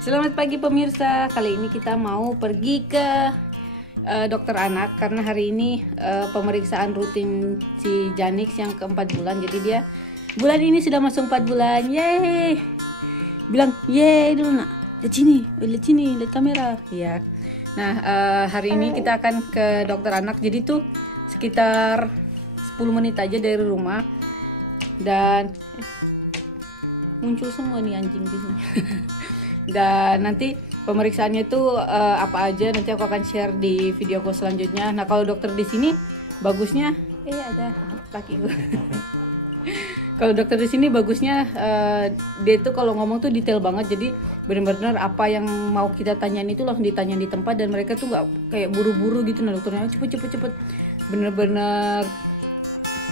Selamat pagi pemirsa. Kali ini kita mau pergi ke dokter anak karena hari ini pemeriksaan rutin si Janix yang ke-4 bulan. Jadi dia bulan ini sudah masuk 4 bulan. Yeay. Bilang yeay dulu nak. Lihat sini, lihat kamera. Ya. Nah, hari ini kita akan ke dokter anak. Jadi tuh sekitar 10 menit aja dari rumah. Dan muncul semua nih anjing di sini. Dan nanti pemeriksaannya itu apa aja nanti aku akan share di videoku selanjutnya. Nah, kalau dokter di sini bagusnya ada kakiku. Kalau dokter di sini bagusnya dia itu kalau ngomong tuh detail banget. Jadi benar-benar apa yang mau kita tanyain itu langsung ditanya di tempat, dan mereka tuh nggak kayak buru-buru gitu. Nah, dokternya cepet. Bener-bener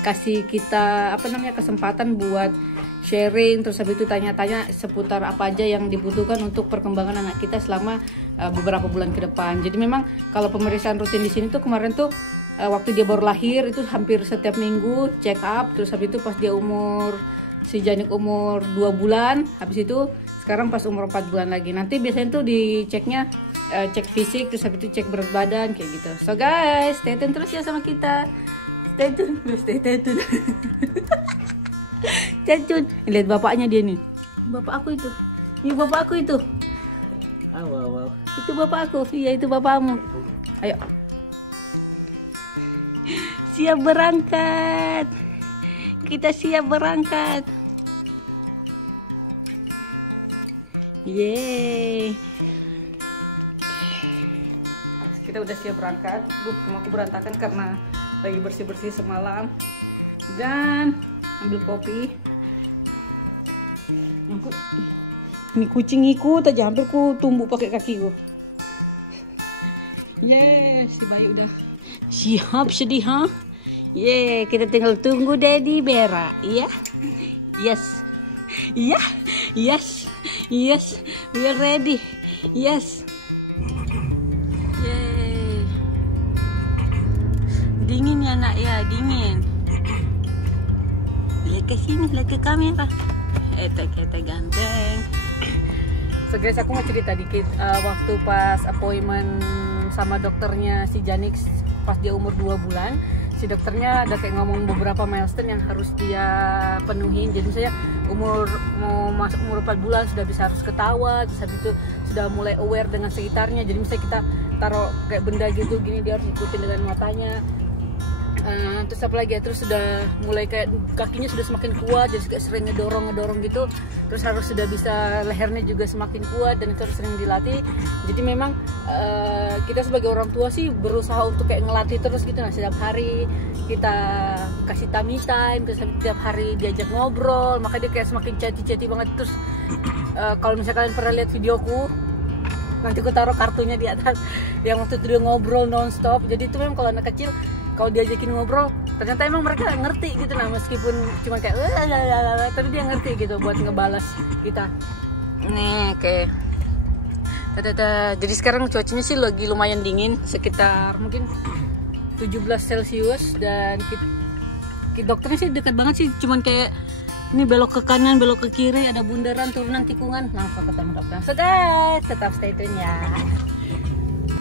kasih kita kesempatan buat sharing, terus habis itu tanya-tanya seputar apa aja yang dibutuhkan untuk perkembangan anak kita selama beberapa bulan ke depan. Jadi memang kalau pemeriksaan rutin di sini tuh kemarin tuh waktu dia baru lahir itu hampir setiap minggu check up, terus habis itu pas dia si Janik umur 2 bulan, habis itu sekarang pas umur 4 bulan lagi. Nanti biasanya tuh diceknya cek fisik, terus habis itu cek berat badan kayak gitu. So guys, stay tune terus ya sama kita. Stay tune. Cacun, lihat bapaknya dia nih. Bapak aku itu. Iya, bapak aku itu. Halo. Itu bapak aku. Iya, itu bapakmu. Ayo. Siap berangkat. Kita siap berangkat. Yeay. Kita udah siap berangkat. Aku berantakan karena lagi bersih-bersih semalam. Dan ambil kopi. Ini kucing ikut aja, hampir ku tumbuh pakai kakiku. Si Bayu udah siap sedih, ha? Kita tinggal tunggu Daddy Bera, ya? Yes, we are ready. Yes. Dingin ya nak ya, dingin. Lihat ke sini, lihat ke kamera. Kita ganteng. So guys, aku mau cerita dikit. Waktu pas appointment sama dokternya si Janix pas dia umur 2 bulan, si dokternya ada kayak ngomong beberapa milestone yang harus dia penuhin. Jadi saya mau masuk umur 4 bulan sudah bisa harus ketawa, terus habis itu sudah mulai aware dengan sekitarnya. Jadi misalnya kita taruh kayak benda gitu gini, dia harus ikutin dengan matanya. Terus apa lagi ya, terus sudah mulai kayak kakinya sudah semakin kuat, jadi kayak sering ngedorong gitu, terus harus sudah bisa lehernya juga semakin kuat, dan itu harus sering dilatih. Jadi memang kita sebagai orang tua sih berusaha untuk kayak ngelatih terus gitu. Nah, setiap hari kita kasih tummy time, terus setiap hari diajak ngobrol, maka dia kayak semakin chatty banget. Terus kalau misalnya kalian pernah lihat videoku, nanti aku taruh kartunya di atas, yang waktu dia ngobrol nonstop. Jadi itu memang kalau anak kecil kalau diajakin ngobrol ternyata emang mereka ngerti gitu. Nah, meskipun cuma kayak tapi dia ngerti gitu buat ngebales kita. Nih kayak jadi sekarang cuacanya sih lagi lumayan dingin, sekitar mungkin 17 Celcius, dan dokternya sih dekat banget sih, cuman kayak ini belok ke kanan, belok ke kiri, ada bundaran, turunan, tikungan, langsung ketemu dokter. So guys, tetap stay tune ya.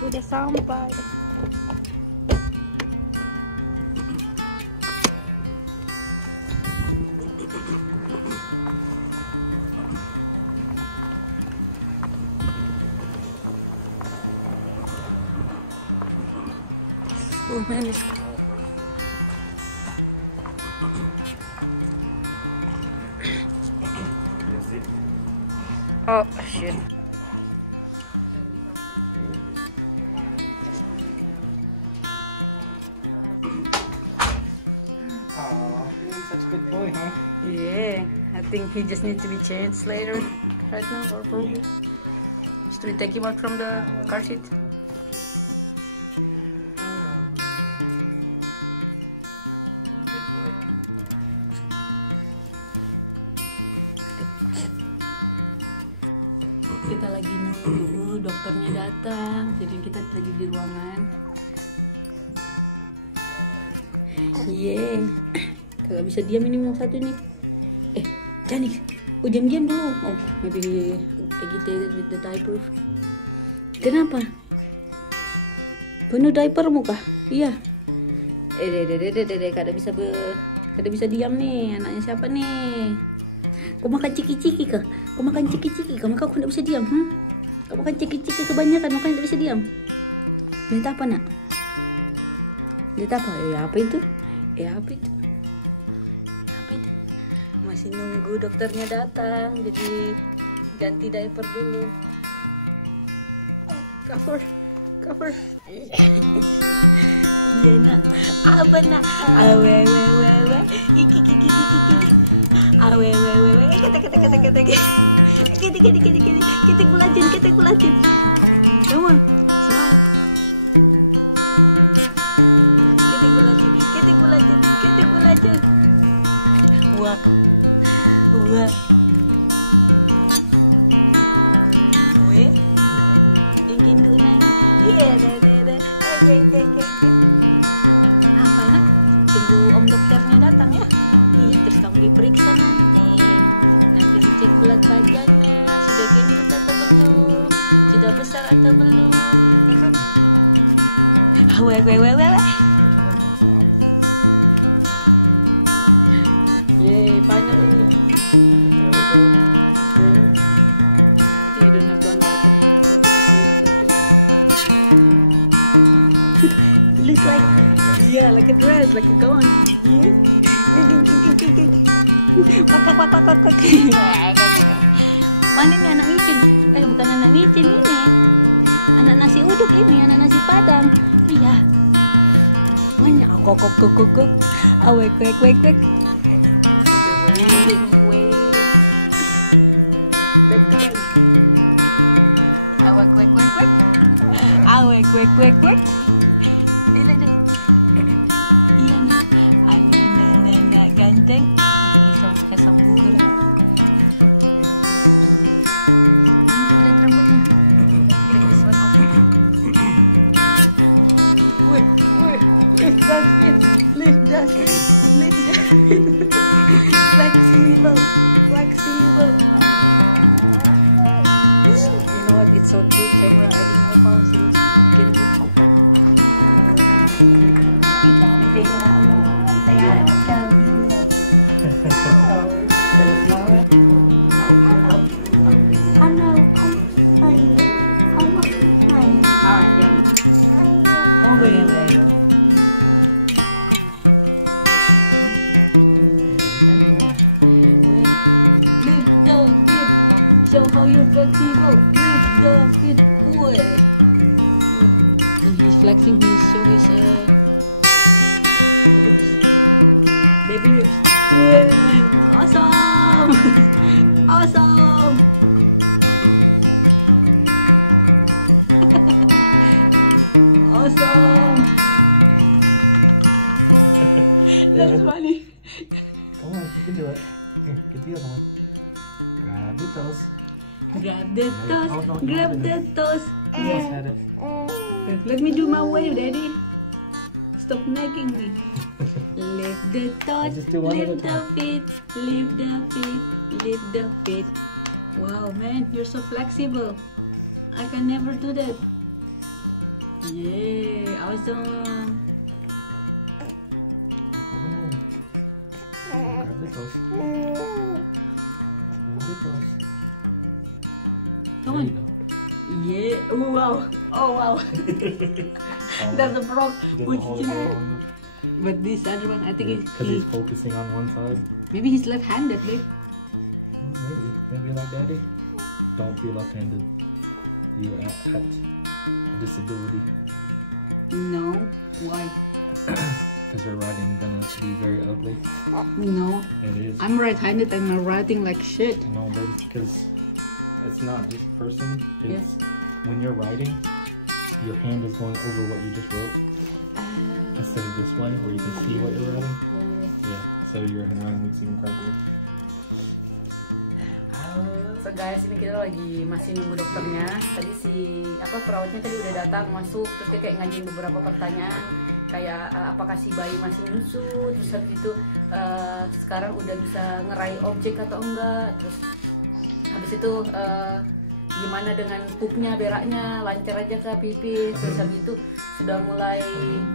Udah sampai. Oh shit. Such a good boy, huh? Yeah, I think he just needs to be changed later, right now, or probably just we take him out from the car seat. Kita lagi nunggu dokternya datang, jadi kita lagi di ruangan. Kagak bisa diam ini mau satu nih. Janix, diam-diam dulu. Oh, jadi kayak gini. Kenapa? Penuh diaper muka? Iya. Kada bisa diam nih. Anaknya siapa nih? Kau makan ciki-ciki kah? Kau makan ciki-ciki kah? Maka kau tidak bisa diam. Kau makan ciki-ciki kebanyakan, makanya tidak bisa diam. Lihat apa nak? Lihat apa? Apa itu? Apa itu? Masih nunggu dokternya datang, jadi ganti diaper dulu. Cover. Iya nak. Apa nak? Awe. Iki. Awe. Kita kulacin. Come on. Kita kulacin. Wah. Like a dress, like a gown. Quack. Mana nih anak micin? Bukan anak micin ini. Anak nasi uduk ini, anak nasi padang. Iya. Mana? Kok. Awe, kwek. Awe, kwek. Grab the toes. Let me do my wave, Daddy. Stop nagging me. Lift the toes, lift the feet, lift the feet. Wow, man, you're so flexible. I can never do that. Yeah, awesome. Oh wow. That's a frog. But this other one, I think because he's focusing on one side. Maybe he's left-handed, babe. Maybe like Daddy. Don't be left-handed. You're at disability. No. Why? Because your writing gonna be very ugly. No. It is. I'm right-handed and my writing like shit. No, that's because it's not just person. It's when you're writing, your hand is going over what you just wrote instead of this way where you can see what you're writing. Yeah, so your handwriting looks even cracker. So guys, ini kita lagi masih nunggu dokternya. Tadi si perawatnya tadi udah datang masuk, terus dia kayak ngasih beberapa pertanyaan kayak apakah si bayi masih nyusu, terus habis itu sekarang udah bisa ngeraih objek atau enggak, terus habis itu gimana dengan pupnya, beraknya lancar aja kah pipis. Terus habis itu sudah mulai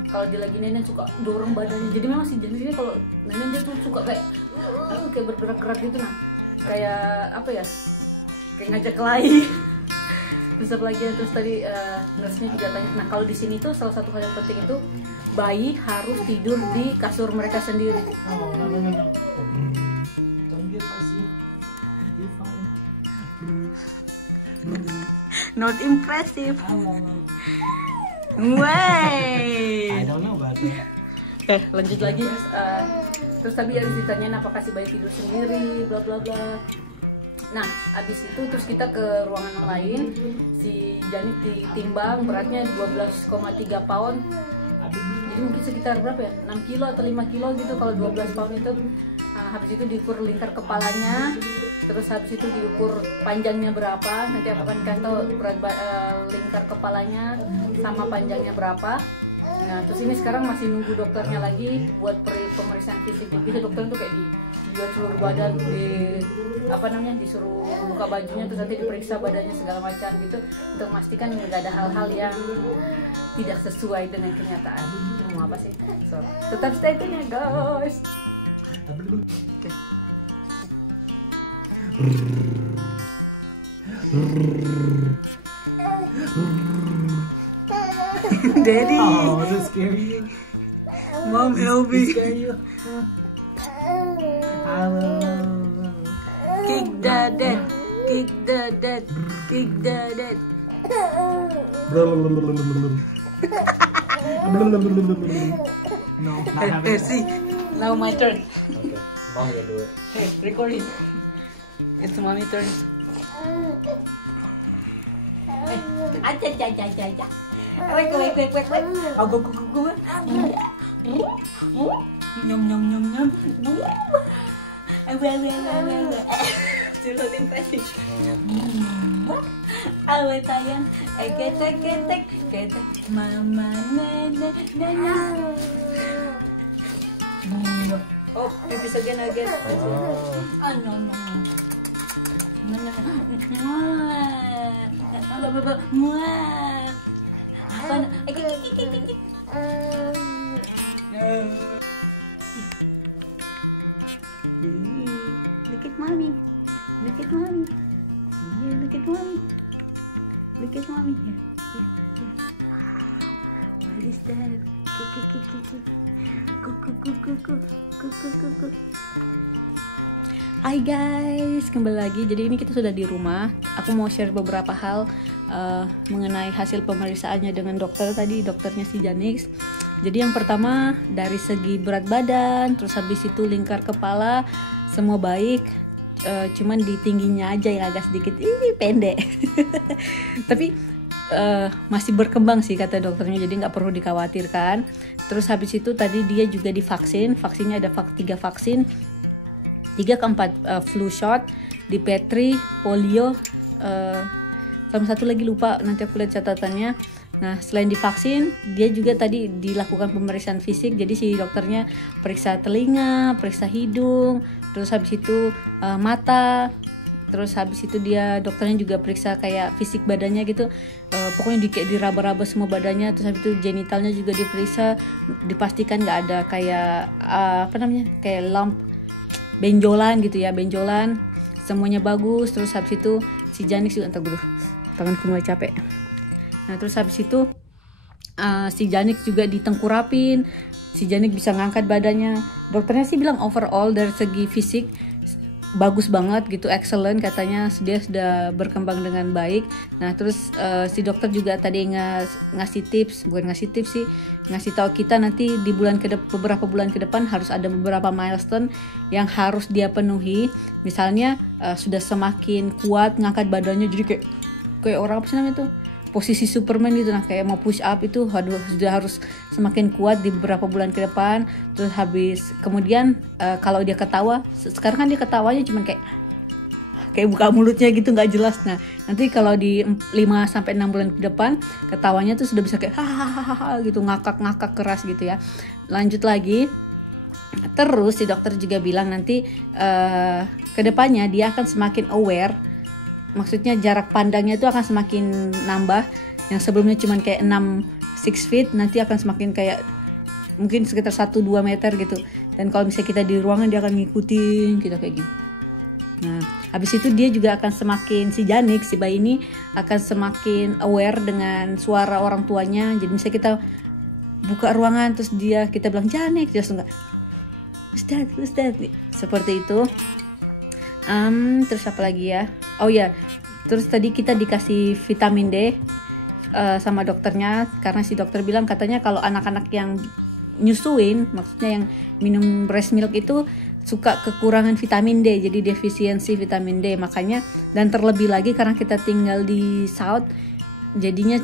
kalau dia lagi nenek suka dorong badannya. Jadi memang si jenisnya kalau nenek dia tuh suka kayak bergerak-gerak gitu nah. Kayak apa ya? Kayak ngajak kelahi. Terus apa lagi terus tadi rasanya juga tanya. Nah kalau di sini tuh salah satu hal yang penting itu bayi harus tidur di kasur mereka sendiri. Not impressive. Way. I don't know about that. Oke, lanjut lagi. Terus tadi harus ditanyain apakah si bayi tidur sendiri, bla bla bla. Nah, habis itu terus kita ke ruangan lain. Si Janik ditimbang, beratnya 12,3 pound. Jadi mungkin sekitar berapa ya? 6 kilo atau 5 kilo gitu kalau 12 pound itu. Habis itu diukur lingkar kepalanya. Terus habis itu diukur panjangnya berapa, nanti akan tahu berat lingkar kepalanya sama panjangnya berapa. Nah terus ini sekarang masih nunggu dokternya lagi buat pemeriksaan fisiknya. Biasa dokter tuh kayak di seluruh badan disuruh buka bajunya terus nanti diperiksa badannya segala macam gitu untuk memastikan nggak ada hal-hal yang tidak sesuai dengan kenyataan. Mau apa sih? So, tetap stay tune ya guys. Daddy. Oh, does it scare you? Mom, help me. Scare you? I will. Kick the dead. Kick the dead. Kick the dead. See, now my turn. Mom can do it. Hey, record it. It's mommy turn. Aja. Wait. I'll go. Nyom. Still not impressive. Awe sayang, ketek, mama, nena. Oh, pipis again. No. Look at mommy. Hai guys, kembali lagi. Jadi ini kita sudah di rumah. Aku mau share beberapa hal mengenai hasil pemeriksaannya dengan dokter tadi, dokternya si Janix. Jadi yang pertama dari segi berat badan, terus habis itu lingkar kepala semua baik, cuman di tingginya aja yang agak sedikit pendek. Tapi masih berkembang sih kata dokternya, jadi nggak perlu dikhawatirkan. Terus habis itu tadi dia juga divaksin, vaksinnya ada 3 vaksin, 3 ke 4 flu shot, dipetri, polio, sama satu lagi lupa, nanti aku lihat catatannya. Nah selain divaksin, dia juga tadi dilakukan pemeriksaan fisik. Jadi si dokternya periksa telinga, periksa hidung, terus habis itu mata, terus habis itu dia dokternya juga periksa kayak fisik badannya gitu. Pokoknya kayak diraba-raba semua badannya. Terus habis itu genitalnya juga diperiksa, dipastikan nggak ada kayak kayak lump, benjolan gitu ya, benjolan. Semuanya bagus. Terus habis itu si Janix juga tanganku mulai capek. Nah terus habis itu si Janix juga ditengkurapin, si Janix bisa ngangkat badannya. Dokternya sih bilang overall dari segi fisik bagus banget gitu, excellent katanya, dia sudah berkembang dengan baik. Nah terus si dokter juga tadi ngasih tahu kita nanti di beberapa bulan ke depan harus ada beberapa milestone yang harus dia penuhi. Misalnya sudah semakin kuat ngangkat badannya, jadi kayak orang apa sih namanya tuh, posisi Superman gitu, nah kayak mau push up itu sudah harus semakin kuat di beberapa bulan ke depan. Terus habis kemudian kalau dia ketawa, sekarang kan dia ketawanya cuma kayak buka mulutnya gitu nggak jelas. Nah nanti kalau di 5-6 bulan ke depan ketawanya tuh sudah bisa kayak hahaha gitu, ngakak keras gitu ya. Lanjut lagi. Terus si dokter juga bilang nanti kedepannya dia akan semakin aware maksudnya jarak pandangnya itu akan semakin nambah. Yang sebelumnya cuma kayak 6 feet, nanti akan semakin kayak mungkin sekitar 1-2 meter gitu. Dan kalau misalnya kita di ruangan, dia akan ngikutin kita kayak gitu. Nah, habis itu dia juga akan semakin, si Janik, si bayi ini akan semakin aware dengan suara orang tuanya. Jadi misalnya kita buka ruangan terus kita bilang Janik, dia enggak Ustad seperti itu. Terus apa lagi ya? Oh ya, terus tadi kita dikasih vitamin D sama dokternya, karena si dokter bilang katanya kalau anak-anak yang nyusuin, maksudnya yang minum breast milk itu suka kekurangan vitamin D, jadi defisiensi vitamin D. Makanya, dan terlebih lagi karena kita tinggal di South, jadinya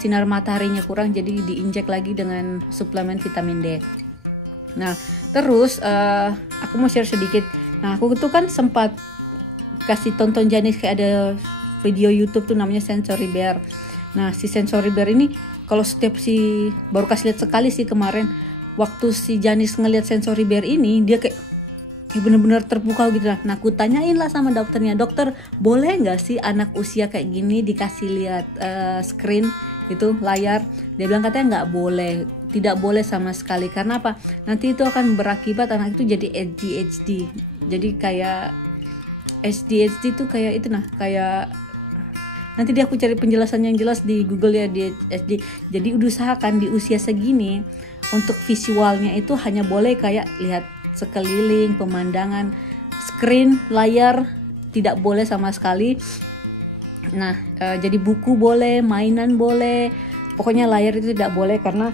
sinar mataharinya kurang, jadi diinjek lagi dengan suplemen vitamin D. Nah, terus aku mau share sedikit. Nah, aku tuh kan sempat kasih tonton Janis kayak ada video YouTube tuh namanya Sensory Bear. Nah, si Sensory Bear ini kalau setiap baru kasih lihat sekali sih kemarin, waktu si Janis ngelihat Sensory Bear ini, dia kayak bener-bener terpukau gitu lah. Nah, aku tanyain lah sama dokternya, dokter boleh nggak sih anak usia kayak gini dikasih lihat screen gitu, layar? Dia bilang katanya nggak boleh, tidak boleh sama sekali. Karena apa? Nanti itu akan berakibat anak itu jadi ADHD. Jadi kayak ADHD itu kayak itu kayak nanti aku cari penjelasan yang jelas di Google ya, ADHD. Jadi usahakan di usia segini untuk visualnya itu hanya boleh kayak lihat sekeliling, pemandangan, screen, layar tidak boleh sama sekali. Nah, jadi buku boleh, mainan boleh, pokoknya layar itu tidak boleh, karena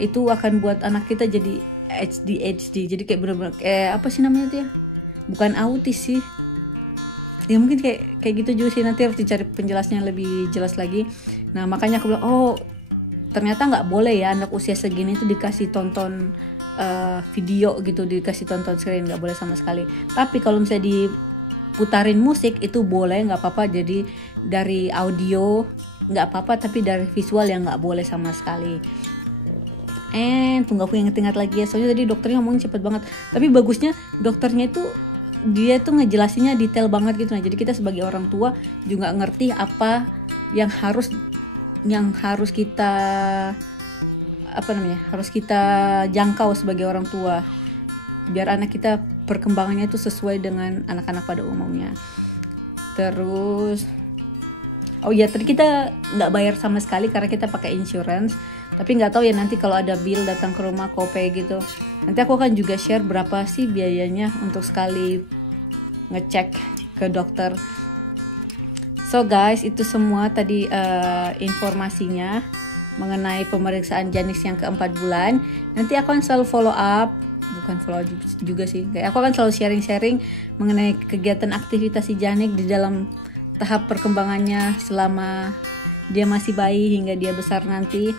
itu akan buat anak kita jadi ADHD. Jadi kayak bener-bener apa sih namanya itu ya? Bukan autis sih. Ya mungkin kayak gitu juga sih, nanti harus dicari penjelasannya lebih jelas lagi. Nah, makanya aku bilang, oh ternyata nggak boleh ya anak usia segini itu dikasih tonton video gitu, dikasih tonton screen, nggak boleh sama sekali. Tapi kalau misalnya diputarin musik itu boleh, nggak apa-apa. Jadi dari audio nggak apa-apa, tapi dari visual yang nggak boleh sama sekali. Tunggu aku inget-inget lagi ya, soalnya tadi dokternya ngomong cepet banget. Tapi bagusnya dokternya itu dia tuh ngejelasinnya detail banget gitu. Nah, jadi kita sebagai orang tua juga ngerti apa yang harus kita harus kita jangkau sebagai orang tua, biar anak kita perkembangannya itu sesuai dengan anak-anak pada umumnya. Terus oh ya, tadi kita nggak bayar sama sekali karena kita pakai insurance, tapi nggak tahu ya nanti kalau ada bill datang ke rumah copay gitu, nanti aku akan juga share berapa sih biayanya untuk sekali ngecek ke dokter. So guys, itu semua tadi informasinya mengenai pemeriksaan Janis yang ke-4 bulan. Nanti aku akan selalu follow up, bukan follow up juga sih, kayak aku akan selalu sharing mengenai kegiatan aktivitas si Janik di dalam tahap perkembangannya selama dia masih bayi hingga dia besar nanti.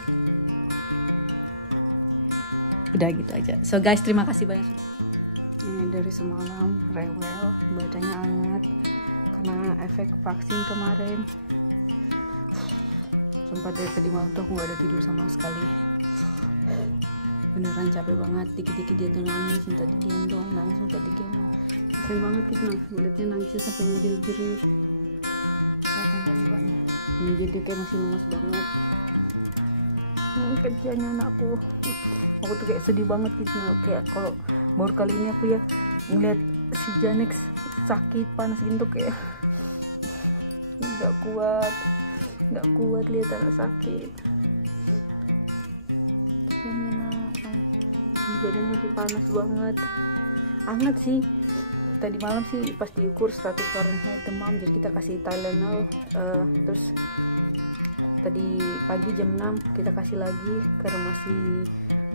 Udah gitu aja. So guys, terima kasih banyak. Dari semua karena efek vaksin kemarin, sempat dari tadi malam tuh gak ada tidur sama sekali. Beneran capek banget, dikit-dikit dia tuh nangis, saya banget ngeliatnya nangisnya sampai jadi kayak masih lemas banget. Kejadiannya aku tuh kayak sedih banget gitu, kayak kalau baru kali ini aku ya ngeliat si Janik sakit panas gitu, kayak nggak kuat lihat anak sakit. Badannya panas banget, hangat sih. Tadi malam sih pas diukur 100 Fahrenheit demam, jadi kita kasih Tylenol. Terus tadi pagi jam 6 kita kasih lagi karena masih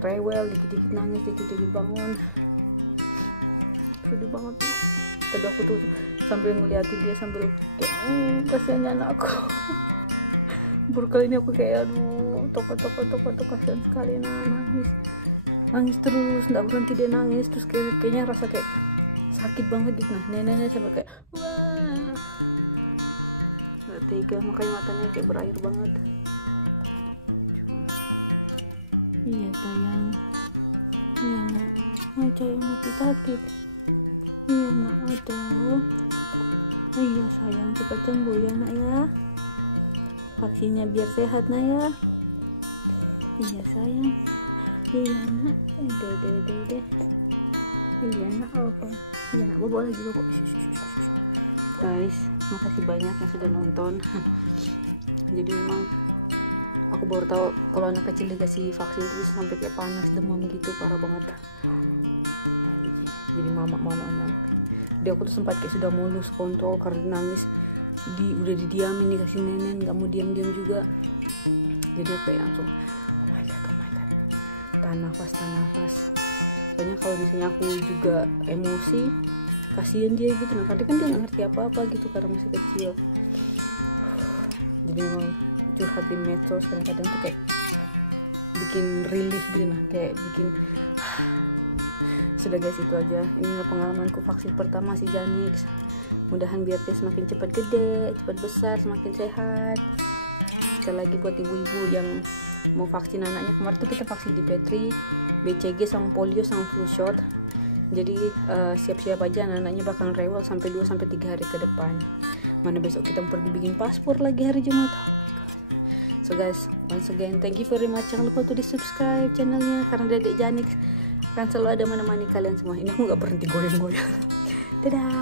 rewel, dikit-dikit nangis, dikit-dikit bangun. Sedih banget. Tadi aku tuh sambil ngeliatin dia sambil kasihan anakku. Baru kali ini aku kayak topat kasihan sekali, nangis terus, nggak berhenti dia nangis. Terus kayaknya rasa kayak sakit banget gitu. Neneknya sampai kayak nggak tega, makanya matanya kayak berair banget. Iya sayang, sayang mati sakit. Iya nak, aduh. Iya sayang, cepat nak ya. Vaksinnya biar sehat nak ya. Iya sayang. Iya nak. Dede. Iya nak. Iya, boleh juga. Guys, makasih banyak yang sudah nonton. Jadi memang aku baru tahu kalau anak kecil dikasih vaksin terus sampai kayak panas demam gitu, parah banget. Jadi mama. Dia aku tuh sempat kayak sudah mau lose control karena nangis. Udah didiamin dikasih nenek, nggak mau diam-diam juga. Jadi aku kayak langsung oh my god, tahan nafas. Kayaknya kalau misalnya aku juga emosi, kasihan dia gitu. Nah kadang kan dia nggak ngerti apa-apa gitu karena masih kecil. Jadi emang curhat di medsos kadang-kadang tuh kayak bikin relief gitu, nah kayak bikin sudah guys, itu aja. Ini pengalamanku vaksin pertama si Janix. Mudahan biar dia semakin cepat gede, cepat besar, semakin sehat. Sekali lagi buat ibu-ibu yang mau vaksin anaknya, kemarin tuh kita vaksin di Petri, BCG sama polio sama flu shot. Jadi siap-siap aja, anaknya bakalan rewel sampai 2-3 hari ke depan. Mana besok kita pergi bikin paspor lagi hari Jumat. Oh my god. So guys, once again thank you very much. Jangan lupa untuk di subscribe channelnya karena Dedek Janix akan selalu ada menemani kalian semua. Ini aku nggak berhenti goyang-goyang. Dadah.